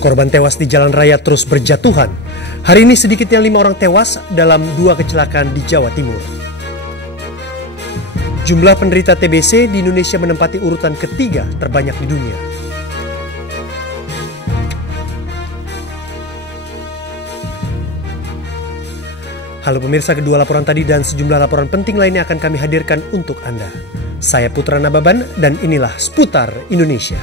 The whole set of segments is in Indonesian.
Korban tewas di jalan raya terus berjatuhan. Hari ini sedikitnya 5 orang tewas dalam 2 kecelakaan di Jawa Timur. Jumlah penderita TBC di Indonesia menempati urutan ketiga terbanyak di dunia. Halo pemirsa, kedua laporan tadi dan sejumlah laporan penting lainnya akan kami hadirkan untuk Anda. Saya Putra Nababan dan inilah Seputar Indonesia.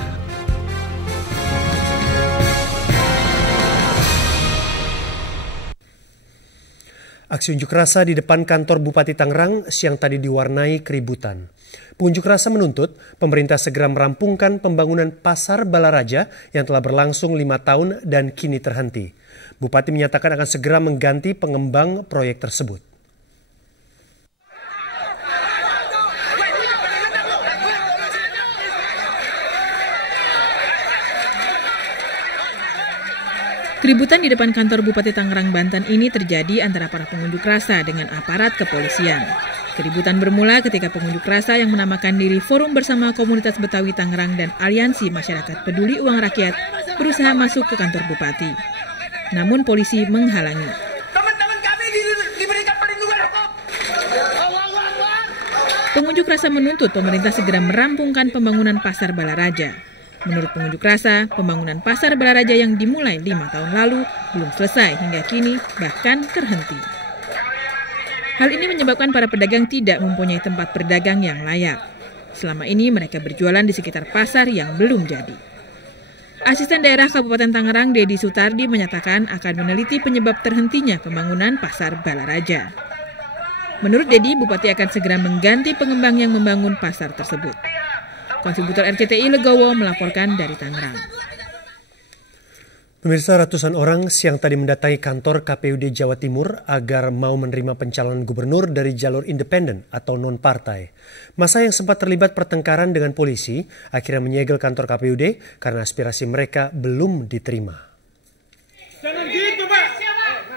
Aksi unjuk rasa di depan kantor Bupati Tangerang siang tadi diwarnai keributan. Pengunjuk rasa menuntut pemerintah segera merampungkan pembangunan Pasar Balaraja yang telah berlangsung 5 tahun dan kini terhenti. Bupati menyatakan akan segera mengganti pengembang proyek tersebut. Keributan di depan kantor Bupati Tangerang, Banten ini terjadi antara para pengunjuk rasa dengan aparat kepolisian. Keributan bermula ketika pengunjuk rasa yang menamakan diri Forum Bersama Komunitas Betawi Tangerang dan Aliansi Masyarakat Peduli Uang Rakyat berusaha masuk ke kantor Bupati. Namun polisi menghalangi. Teman-teman kami diberikan perlindungan hukum. Pengunjuk rasa menuntut pemerintah segera merampungkan pembangunan Pasar Balaraja. Menurut pengunjuk rasa, pembangunan Pasar Balaraja yang dimulai 5 tahun lalu belum selesai hingga kini, bahkan terhenti. Hal ini menyebabkan para pedagang tidak mempunyai tempat berdagang yang layak. Selama ini mereka berjualan di sekitar pasar yang belum jadi. Asisten Daerah Kabupaten Tangerang, Dedi Sutardi, menyatakan akan meneliti penyebab terhentinya pembangunan Pasar Balaraja. Menurut Dedi, Bupati akan segera mengganti pengembang yang membangun pasar tersebut. Kontributor RCTI Legowo melaporkan dari Tangerang. Pemirsa, ratusan orang siang tadi mendatangi kantor KPUD Jawa Timur agar mau menerima pencalonan gubernur dari jalur independen atau non-partai. Massa yang sempat terlibat pertengkaran dengan polisi akhirnya menyegel kantor KPUD karena aspirasi mereka belum diterima. Jangan gitu, Pak.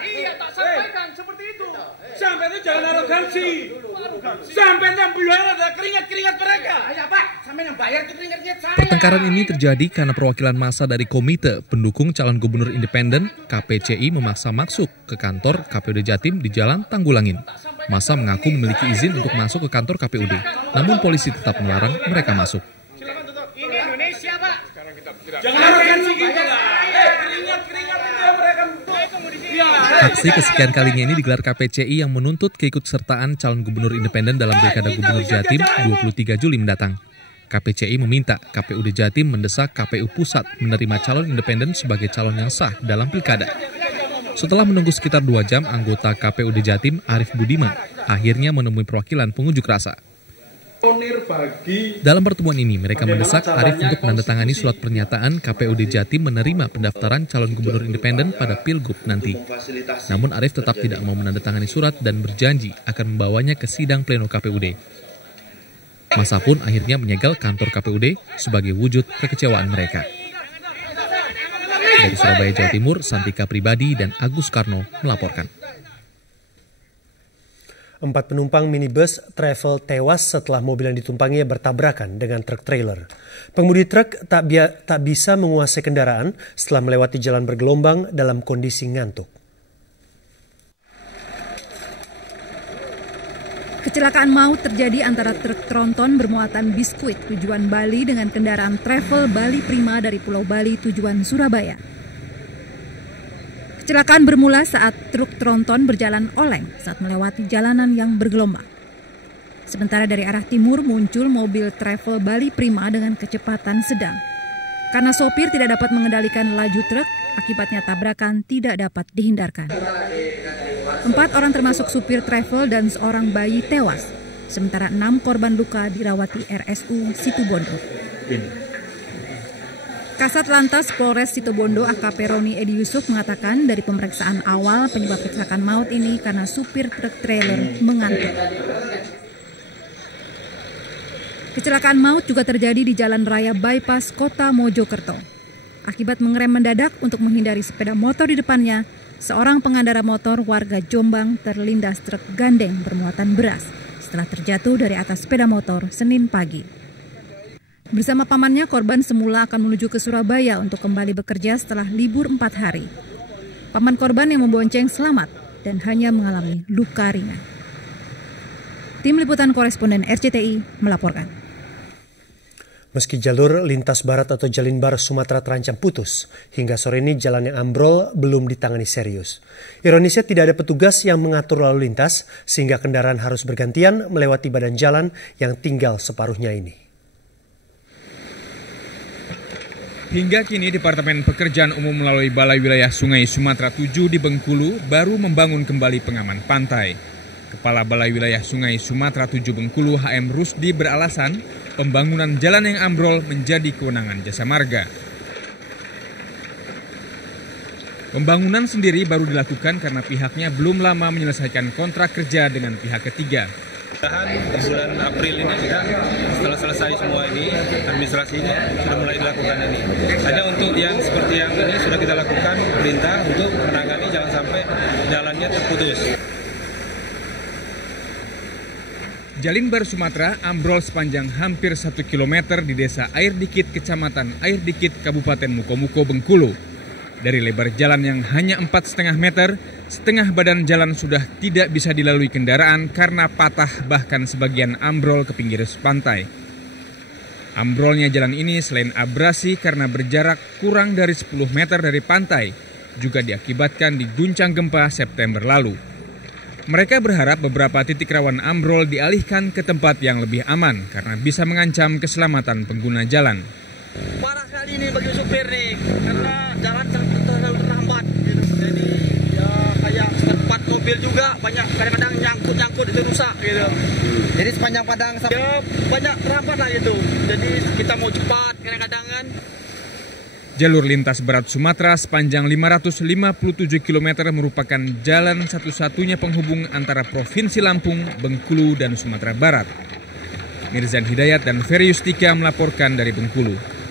Iya, tak sampaikan seperti itu. Sampai itu jangan arogansi. Sampai yang belum ada keringat-keringat mereka. Ayo, Pak. Sampai yang bayar itu keringat-keringat saya. Pertengkaran ini terjadi karena perwakilan massa dari Komite Pendukung Calon Gubernur Independen KPCI memaksa masuk ke kantor KPUD Jatim di Jalan Tanggulangin. Massa mengaku memiliki izin untuk masuk ke kantor KPUD, namun polisi tetap melarang mereka masuk. Silakan tutup. Ini Indonesia, Pak. Sekarang kita tidak. Jangan arogansi gitu lah. Keringat-keringat itu yang mereka Aksi kesekian kalinya ini digelar KPCI yang menuntut keikutsertaan calon gubernur independen dalam Pilkada Gubernur Jatim 23 Juli mendatang. KPCI meminta KPUD Jatim mendesak KPU Pusat menerima calon independen sebagai calon yang sah dalam Pilkada. Setelah menunggu sekitar 2 jam, anggota KPUD Jatim, Arif Budiman, akhirnya menemui perwakilan pengunjuk rasa. Dalam pertemuan ini, mereka mendesak Arif untuk menandatangani surat pernyataan KPUD Jatim menerima pendaftaran calon gubernur independen pada Pilgub nanti. Namun Arif tetap tidak mau menandatangani surat dan berjanji akan membawanya ke sidang pleno KPUD. Massa pun akhirnya menyegel kantor KPUD sebagai wujud kekecewaan mereka. Dari Surabaya, Jawa Timur, Santika Pribadi dan Agus Karno melaporkan. 4 penumpang minibus travel tewas setelah mobil yang ditumpanginya bertabrakan dengan truk trailer. Pengemudi truk tak bisa menguasai kendaraan setelah melewati jalan bergelombang dalam kondisi ngantuk. Kecelakaan maut terjadi antara truk tronton bermuatan biskuit tujuan Bali dengan kendaraan travel Bali Prima dari Pulau Bali tujuan Surabaya. Kecelakaan bermula saat truk tronton berjalan oleng saat melewati jalanan yang bergelombang. Sementara dari arah timur muncul mobil travel Bali Prima dengan kecepatan sedang. Karena sopir tidak dapat mengendalikan laju truk, akibatnya tabrakan tidak dapat dihindarkan. 4 orang termasuk supir travel dan seorang bayi tewas, sementara 6 korban luka dirawat di RSU Situbondo. Kasat Lantas Polres Situbondo AKP Roni Edi Yusuf mengatakan dari pemeriksaan awal penyebab kecelakaan maut ini karena supir truk trailer mengantuk. Kecelakaan maut juga terjadi di Jalan Raya Bypass Kota Mojokerto. Akibat mengerem mendadak untuk menghindari sepeda motor di depannya, seorang pengendara motor warga Jombang terlindas truk gandeng bermuatan beras setelah terjatuh dari atas sepeda motor Senin pagi. Bersama pamannya, korban semula akan menuju ke Surabaya untuk kembali bekerja setelah libur 4 hari. Paman korban yang membonceng selamat dan hanya mengalami luka ringan. Tim Liputan Koresponden RCTI melaporkan. Meski jalur lintas barat atau Jalinbar Sumatera terancam putus, hingga sore ini jalan yang ambrol belum ditangani serius. Ironisnya tidak ada petugas yang mengatur lalu lintas, sehingga kendaraan harus bergantian melewati badan jalan yang tinggal separuhnya ini. Hingga kini Departemen Pekerjaan Umum melalui Balai Wilayah Sungai Sumatera 7 di Bengkulu baru membangun kembali pengaman pantai. Kepala Balai Wilayah Sungai Sumatera 7 Bengkulu HM Rusdi beralasan pembangunan jalan yang ambrol menjadi kewenangan Jasa Marga. Pembangunan sendiri baru dilakukan karena pihaknya belum lama menyelesaikan kontrak kerja dengan pihak ketiga. Bulan April ini setelah selesai semua ini, administrasinya sudah mulai dilakukan ini. Hanya untuk yang seperti yang ini sudah kita lakukan perintah untuk menangani jangan sampai jalannya terputus. Jalinbar Sumatera ambrol sepanjang hampir 1 km di desa Air Dikit, Kecamatan Air Dikit, Kabupaten Mukomuko, Bengkulu. Dari lebar jalan yang hanya 4,5 meter, setengah badan jalan sudah tidak bisa dilalui kendaraan karena patah bahkan sebagian ambrol ke pinggir pantai. Ambrolnya jalan ini selain abrasi karena berjarak kurang dari 10 meter dari pantai, juga diakibatkan diguncang gempa September lalu. Mereka berharap beberapa titik rawan ambrol dialihkan ke tempat yang lebih aman karena bisa mengancam keselamatan pengguna jalan. Parah sekali ini bagi supir nih, karena jalan terlalu terhambat. Gitu. Jadi ya kayak tempat mobil juga banyak kadang-kadang nyangkut itu rusak gitu. Jadi sepanjang padang ya banyak terhambat lah gitu. Jadi kita mau cepat kadang-kadang kan. Jalur lintas berat Sumatera sepanjang 557 km merupakan jalan satu-satunya penghubung antara Provinsi Lampung, Bengkulu, dan Sumatera Barat. Mirzan Hidayat dan Ferry Yustika melaporkan dari Bengkulu.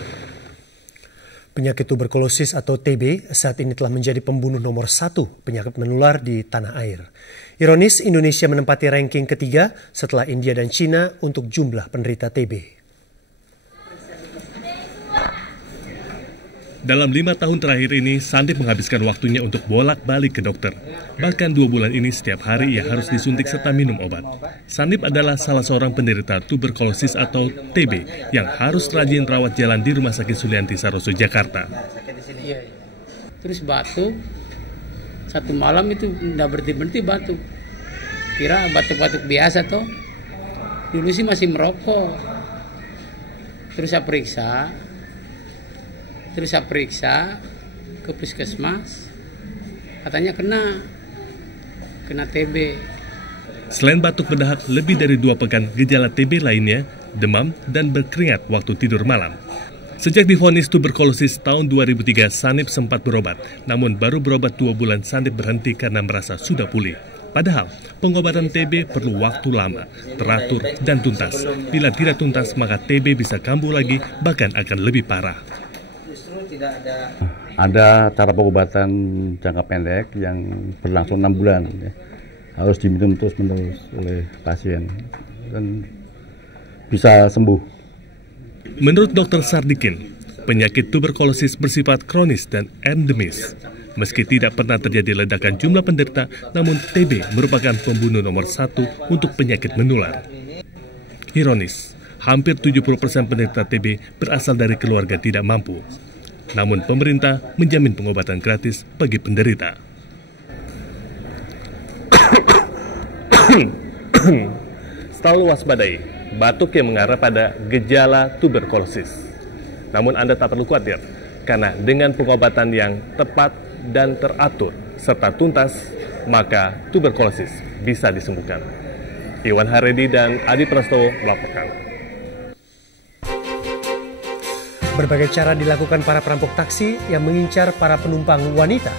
Penyakit tuberkulosis atau TB saat ini telah menjadi pembunuh nomor 1 penyakit menular di tanah air. Ironis, Indonesia menempati ranking ketiga setelah India dan Cina untuk jumlah penderita TB. Dalam 5 tahun terakhir ini, Sandip menghabiskan waktunya untuk bolak-balik ke dokter. Bahkan 2 bulan ini setiap hari ia harus disuntik serta minum obat. Sandip adalah salah seorang penderita tuberkulosis atau TB yang harus rajin rawat jalan di Rumah Sakit Sulianti Saroso, Jakarta. Terus batuk, satu malam itu nggak berhenti-berhenti batuk. Kira batuk-batuk biasa toh. Dulu sih masih merokok. Terus saya periksa ke puskesmas, katanya kena TB. Selain batuk berdahak lebih dari 2 pekan, gejala TB lainnya demam dan berkeringat waktu tidur malam. Sejak divonis tuberkulosis tahun 2003, Sandip sempat berobat, namun baru berobat 2 bulan Sandip berhenti karena merasa sudah pulih. Padahal pengobatan TB perlu waktu lama, teratur dan tuntas. Bila tidak tuntas, maka TB bisa kambuh lagi, bahkan akan lebih parah. Ada cara pengobatan jangka pendek yang berlangsung 6 bulan. Ya. Harus diminum terus-menerus oleh pasien dan bisa sembuh. Menurut Dr. Sardikin, penyakit tuberkulosis bersifat kronis dan endemis. Meski tidak pernah terjadi ledakan jumlah penderita, namun TB merupakan pembunuh nomor 1 untuk penyakit menular. Ironis, hampir 70% penderita TB berasal dari keluarga tidak mampu. Namun pemerintah menjamin pengobatan gratis bagi penderita. Selalu waspadai batuk yang mengarah pada gejala tuberkulosis. Namun Anda tak perlu khawatir, karena dengan pengobatan yang tepat dan teratur serta tuntas, maka tuberkulosis bisa disembuhkan. Iwan Haredi dan Adi Prastowo melaporkan. Berbagai cara dilakukan para perampok taksi yang mengincar para penumpang wanita.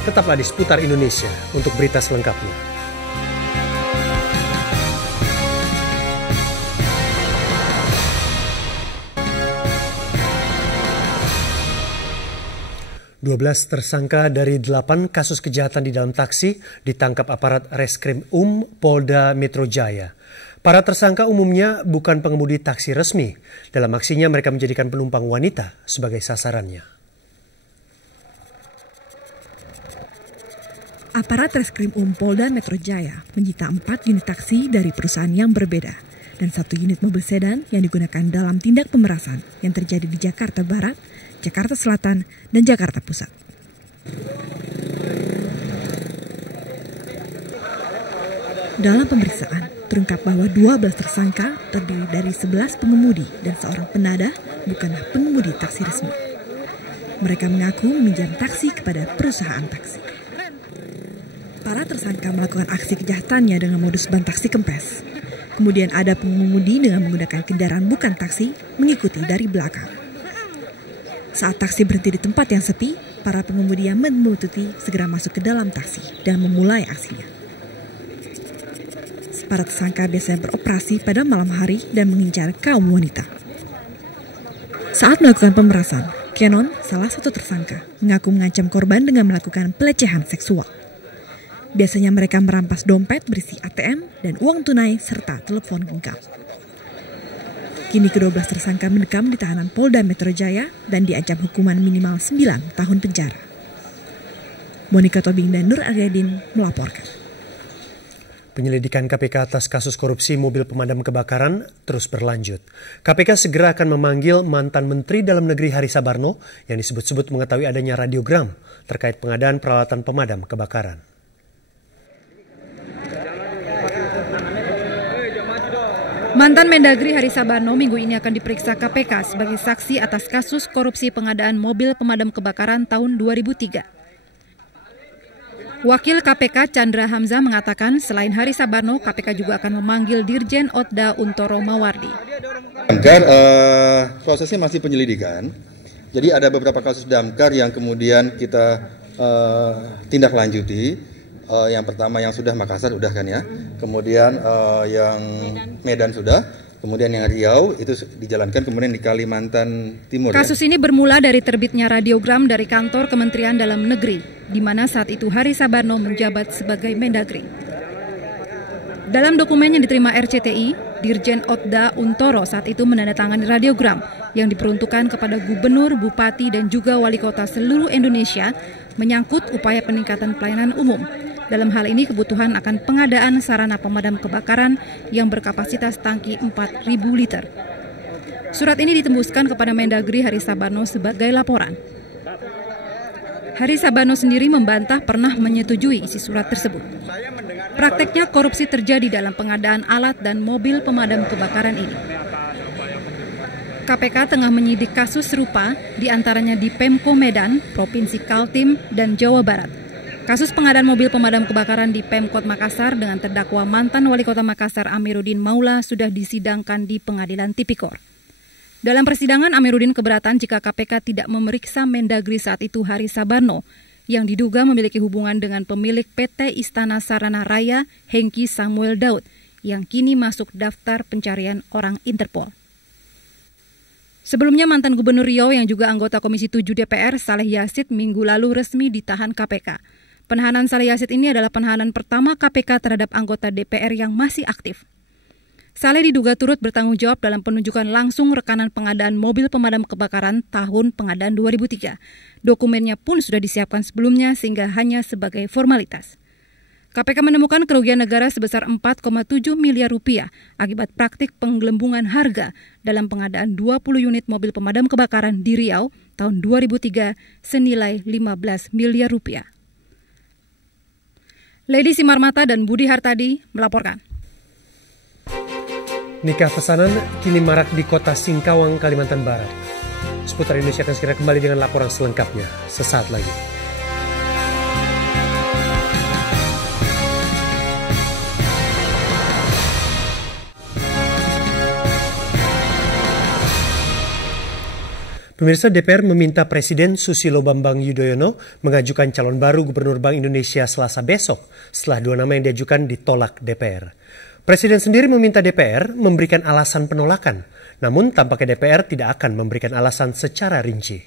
Tetaplah di Seputar Indonesia untuk berita selengkapnya. 12 tersangka dari 8 kasus kejahatan di dalam taksi ditangkap aparat Reskrim Polda Metro Jaya. Para tersangka umumnya bukan pengemudi taksi resmi. Dalam aksinya mereka menjadikan penumpang wanita sebagai sasarannya. Aparat Reskrim Polda Metro Jaya menyita 4 unit taksi dari perusahaan yang berbeda dan 1 unit mobil sedan yang digunakan dalam tindak pemerasan yang terjadi di Jakarta Barat, Jakarta Selatan, dan Jakarta Pusat. Dalam pemeriksaan, terungkap bahwa 12 tersangka terdiri dari 11 pengemudi dan seorang penadah bukanlah pengemudi taksi resmi. Mereka mengaku meminjam taksi kepada perusahaan taksi. Para tersangka melakukan aksi kejahatannya dengan modus ban taksi kempes. Kemudian ada pengemudi dengan menggunakan kendaraan bukan taksi mengikuti dari belakang. Saat taksi berhenti di tempat yang sepi, para pengemudi yang menututi segera masuk ke dalam taksi dan memulai aksinya. Para tersangka biasanya beroperasi pada malam hari dan mengincar kaum wanita. Saat melakukan pemerasan, Kenon, salah satu tersangka, mengaku mengancam korban dengan melakukan pelecehan seksual. Biasanya mereka merampas dompet berisi ATM dan uang tunai serta telepon genggam. Kini ke-12 tersangka mendekam di tahanan Polda Metro Jaya dan diancam hukuman minimal 9 tahun penjara. Monica Tobing dan Nur Aryadin melaporkan. Penyelidikan KPK atas kasus korupsi mobil pemadam kebakaran terus berlanjut. KPK segera akan memanggil mantan Menteri Dalam Negeri Hari Sabarno yang disebut-sebut mengetahui adanya radiogram terkait pengadaan peralatan pemadam kebakaran. Mantan Mendagri Hari Sabarno minggu ini akan diperiksa KPK sebagai saksi atas kasus korupsi pengadaan mobil pemadam kebakaran tahun 2003. Wakil KPK Chandra Hamzah mengatakan selain Hari Sabarno, KPK juga akan memanggil Dirjen Otda Untoro Mawardi. Prosesnya masih penyelidikan, jadi ada beberapa kasus damkar yang kemudian kita tindak lanjuti. Yang pertama yang sudah Makassar sudah kan ya, kemudian yang Medan sudah. Kemudian yang Riau itu dijalankan, kemudian di Kalimantan Timur. Kasus ini bermula dari terbitnya radiogram dari kantor Kementerian Dalam Negeri, di mana saat itu Hari Sabarno menjabat sebagai Mendagri. Dalam dokumen yang diterima RCTI, Dirjen Otda Untoro saat itu menandatangani radiogram yang diperuntukkan kepada gubernur, bupati, dan juga wali kota seluruh Indonesia menyangkut upaya peningkatan pelayanan umum. Dalam hal ini kebutuhan akan pengadaan sarana pemadam kebakaran yang berkapasitas tangki 4.000 liter. Surat ini ditembuskan kepada Mendagri Hari Sabarno sebagai laporan. Hari Sabarno sendiri membantah pernah menyetujui isi surat tersebut. Prakteknya korupsi terjadi dalam pengadaan alat dan mobil pemadam kebakaran ini. KPK tengah menyidik kasus serupa diantaranya di Pemko Medan, Provinsi Kaltim, dan Jawa Barat. Kasus pengadaan mobil pemadam kebakaran di Pemkot Makassar dengan terdakwa mantan Wali Kota Makassar Amiruddin Maula sudah disidangkan di Pengadilan Tipikor. Dalam persidangan, Amiruddin keberatan jika KPK tidak memeriksa Mendagri saat itu Hari Sabarno yang diduga memiliki hubungan dengan pemilik PT Istana Sarana Raya Hengki Samuel Daud yang kini masuk daftar pencarian orang Interpol. Sebelumnya mantan Gubernur Riau yang juga anggota Komisi 7 DPR Saleh Yasid minggu lalu resmi ditahan KPK. Penahanan Saleh Yasid ini adalah penahanan pertama KPK terhadap anggota DPR yang masih aktif. Saleh diduga turut bertanggung jawab dalam penunjukan langsung rekanan pengadaan mobil pemadam kebakaran tahun pengadaan 2003. Dokumennya pun sudah disiapkan sebelumnya sehingga hanya sebagai formalitas. KPK menemukan kerugian negara sebesar 4,7 miliar rupiah akibat praktik penggelembungan harga dalam pengadaan 20 unit mobil pemadam kebakaran di Riau tahun 2003 senilai 15 miliar rupiah. Lady Simarmata dan Budi Hartadi melaporkan. Nikah pesanan kini marak di kota Singkawang, Kalimantan Barat. Seputar Indonesia akan segera kembali dengan laporan selengkapnya sesaat lagi. Pemirsa, DPR meminta Presiden Susilo Bambang Yudhoyono mengajukan calon baru Gubernur Bank Indonesia Selasa besok setelah 2 nama yang diajukan ditolak DPR. Presiden sendiri meminta DPR memberikan alasan penolakan, namun tampaknya DPR tidak akan memberikan alasan secara rinci.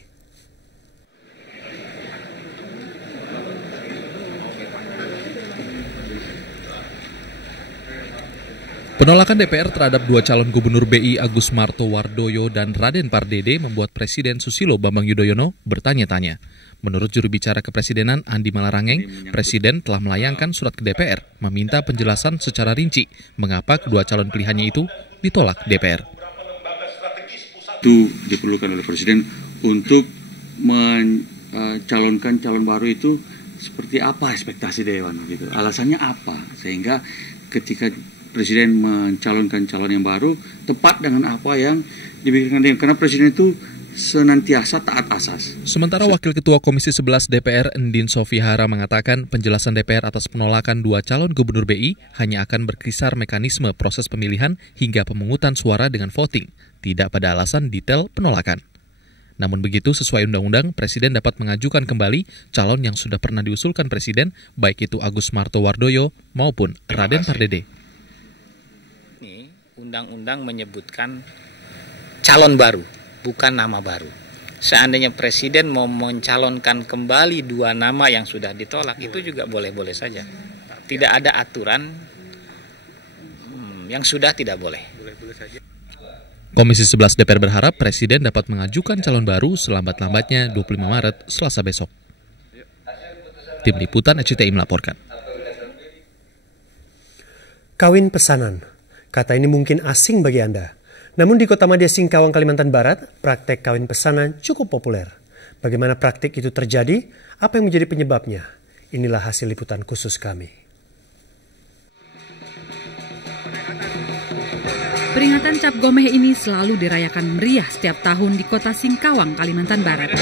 Penolakan DPR terhadap dua calon gubernur BI Agus Martowardoyo dan Raden Pardede membuat Presiden Susilo Bambang Yudhoyono bertanya-tanya. Menurut juru bicara Kepresidenan Andi Malarangeng, Presiden telah melayangkan surat ke DPR meminta penjelasan secara rinci mengapa kedua calon pilihannya itu ditolak DPR. Itu diperlukan oleh Presiden untuk mencalonkan calon baru itu seperti apa ekspektasi Dewan gitu. Alasannya apa sehingga ketika Presiden mencalonkan calon yang baru tepat dengan apa yang diberikan Dewan, karena Presiden itu senantiasa taat asas. Sementara Wakil Ketua Komisi 11 DPR Endin Sofihara mengatakan penjelasan DPR atas penolakan dua calon gubernur BI hanya akan berkisar mekanisme proses pemilihan hingga pemungutan suara dengan voting, tidak pada alasan detail penolakan. Namun begitu, sesuai undang-undang, Presiden dapat mengajukan kembali calon yang sudah pernah diusulkan Presiden, baik itu Agus Martowardoyo maupun Raden Pardede. Undang-undang menyebutkan calon baru, bukan nama baru. Seandainya Presiden mau mencalonkan kembali dua nama yang sudah ditolak, itu juga boleh-boleh saja. Tidak ada aturan yang sudah tidak boleh. Komisi 11 DPR berharap Presiden dapat mengajukan calon baru selambat-lambatnya 25 Maret, Selasa besok. Tim Liputan RCTI melaporkan. Kawin pesanan. Kata ini mungkin asing bagi Anda. Namun di Kota Madya Singkawang, Kalimantan Barat, praktek kawin pesanan cukup populer. Bagaimana praktik itu terjadi? Apa yang menjadi penyebabnya? Inilah hasil liputan khusus kami. Peringatan Cap Gomeh ini selalu dirayakan meriah setiap tahun di Kota Singkawang, Kalimantan Barat.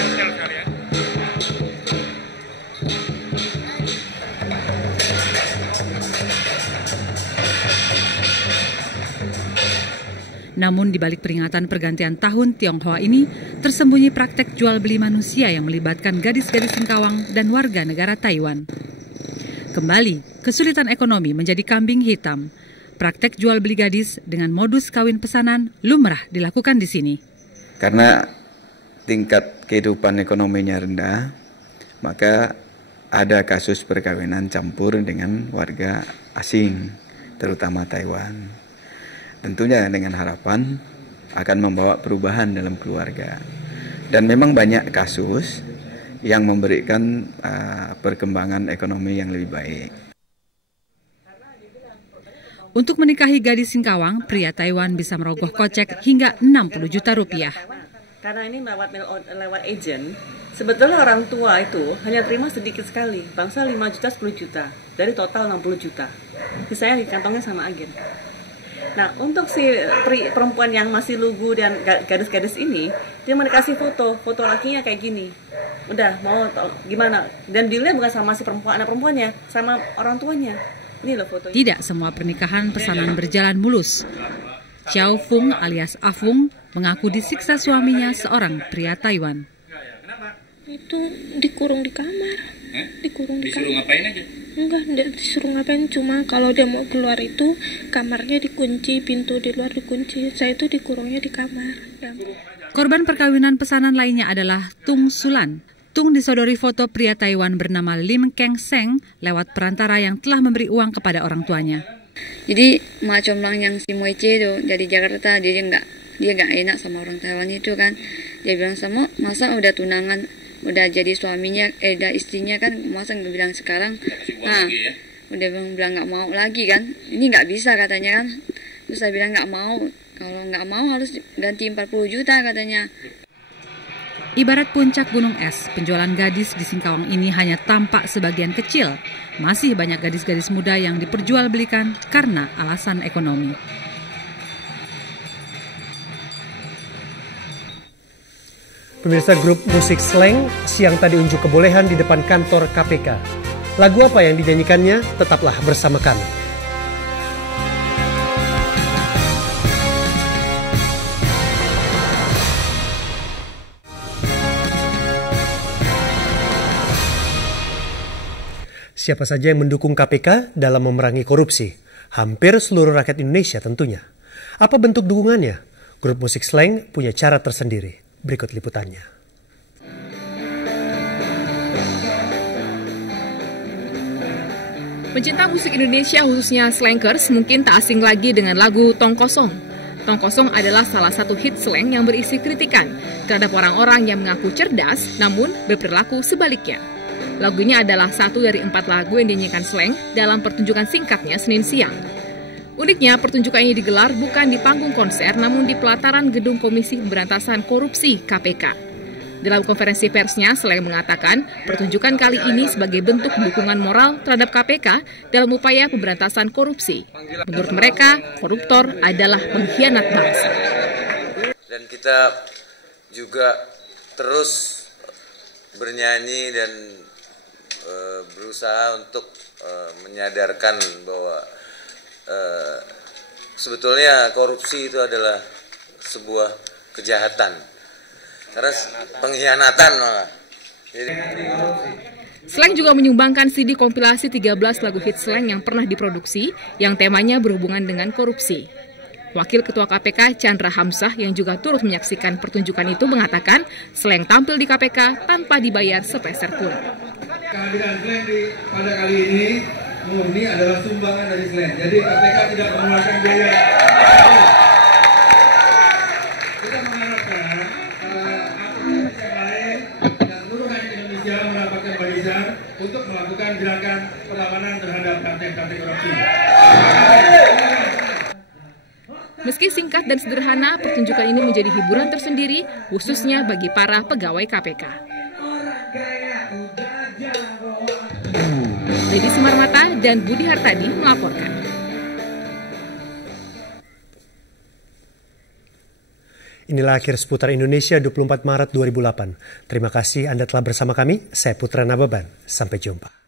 Namun di balik peringatan pergantian tahun Tionghoa ini, tersembunyi praktek jual beli manusia yang melibatkan gadis-gadis Singkawang dan warga negara Taiwan. Kembali, kesulitan ekonomi menjadi kambing hitam. Praktek jual beli gadis dengan modus kawin pesanan lumrah dilakukan di sini. Karena tingkat kehidupan ekonominya rendah, maka ada kasus perkawinan campur dengan warga asing, terutama Taiwan. Tentunya dengan harapan akan membawa perubahan dalam keluarga. Dan memang banyak kasus yang memberikan perkembangan ekonomi yang lebih baik. Untuk menikahi gadis Singkawang, pria Taiwan bisa merogoh kocek hingga 60 juta rupiah. Karena ini lewat agent, sebetulnya orang tua itu hanya terima sedikit sekali, bangsa 5 juta, 10 juta, dari total 60 juta. Sisanya di kantongnya sama agen. Nah, untuk si perempuan yang masih lugu dan gadis-gadis ini, dia mau dikasih foto lakinya kayak gini. Udah, mau gimana? Dan dealnya bukan sama si perempuan, anak perempuannya, sama orang tuanya. Ini loh fotonya. Tidak semua pernikahan pesanan berjalan mulus. Xiao Fung alias Afung mengaku disiksa suaminya, seorang pria Taiwan. Itu dikurung di kamar. Dikurung di kamar. Disuruh ngapain aja? Enggak disuruh ngapain, cuma kalau dia mau keluar itu kamarnya dikunci, pintu di luar dikunci. Saya itu dikurungnya di kamar. Korban perkawinan pesanan lainnya adalah Tung Sulan. Tung disodori foto pria Taiwan bernama Lim Keng Seng lewat perantara yang telah memberi uang kepada orang tuanya. Jadi macam yang si Moiche itu dari Jakarta, dia nggak enak sama orang Taiwan itu kan. Dia bilang sama, masa udah tunangan, udah jadi suaminya, udah istrinya kan, masa nggak bilang sekarang, udah bilang nggak mau lagi kan, ini nggak bisa katanya kan. Terus saya bilang nggak mau, kalau nggak mau harus ganti 40 juta katanya. Ibarat puncak gunung es, penjualan gadis di Singkawang ini hanya tampak sebagian kecil. Masih banyak gadis-gadis muda yang diperjualbelikan karena alasan ekonomi. Pemirsa, grup musik Slang siang tadi unjuk kebolehan di depan kantor KPK. Lagu apa yang dinyanyikannya? Tetaplah bersama kami. Siapa saja yang mendukung KPK dalam memerangi korupsi? Hampir seluruh rakyat Indonesia tentunya. Apa bentuk dukungannya? Grup musik Slang punya cara tersendiri. Berikut liputannya. Pencinta musik Indonesia khususnya slankers mungkin tak asing lagi dengan lagu Tong Kosong. Tong Kosong adalah salah satu hit slang yang berisi kritikan terhadap orang-orang yang mengaku cerdas namun berperilaku sebaliknya. Lagu ini adalah satu dari 4 lagu yang dinyanyikan slang dalam pertunjukan singkatnya Senin siang. Uniknya, pertunjukan ini digelar bukan di panggung konser namun di pelataran gedung Komisi Pemberantasan Korupsi KPK. Dalam konferensi persnya, Slang mengatakan pertunjukan kali ini sebagai bentuk dukungan moral terhadap KPK dalam upaya pemberantasan korupsi. Menurut mereka, koruptor adalah pengkhianat bangsa. Dan kita juga terus bernyanyi dan berusaha untuk menyadarkan bahwa sebetulnya korupsi itu adalah sebuah kejahatan. Karena pengkhianatan malah. Slang juga menyumbangkan CD kompilasi 13 lagu hit slang yang pernah diproduksi yang temanya berhubungan dengan korupsi. Wakil Ketua KPK Chandra Hamzah yang juga turut menyaksikan pertunjukan itu mengatakan slang tampil di KPK tanpa dibayar sepeser pun. Kehadiran slang pada kali ini murni adalah sumbangan dari slang. Jadi KPK tidak mengeluarkan biaya. Kita mengharapkan mendapatkan barisan untuk melakukan gerakan perlawanan terhadap praktek-praktek korupsi. Meski singkat dan sederhana, pertunjukan ini menjadi hiburan tersendiri, khususnya bagi para pegawai KPK. Lady Sumarmata dan Budi Hartadi melaporkan. Inilah akhir seputar Indonesia 24 Maret 2008. Terima kasih Anda telah bersama kami. Saya Putra Nababan. Sampai jumpa.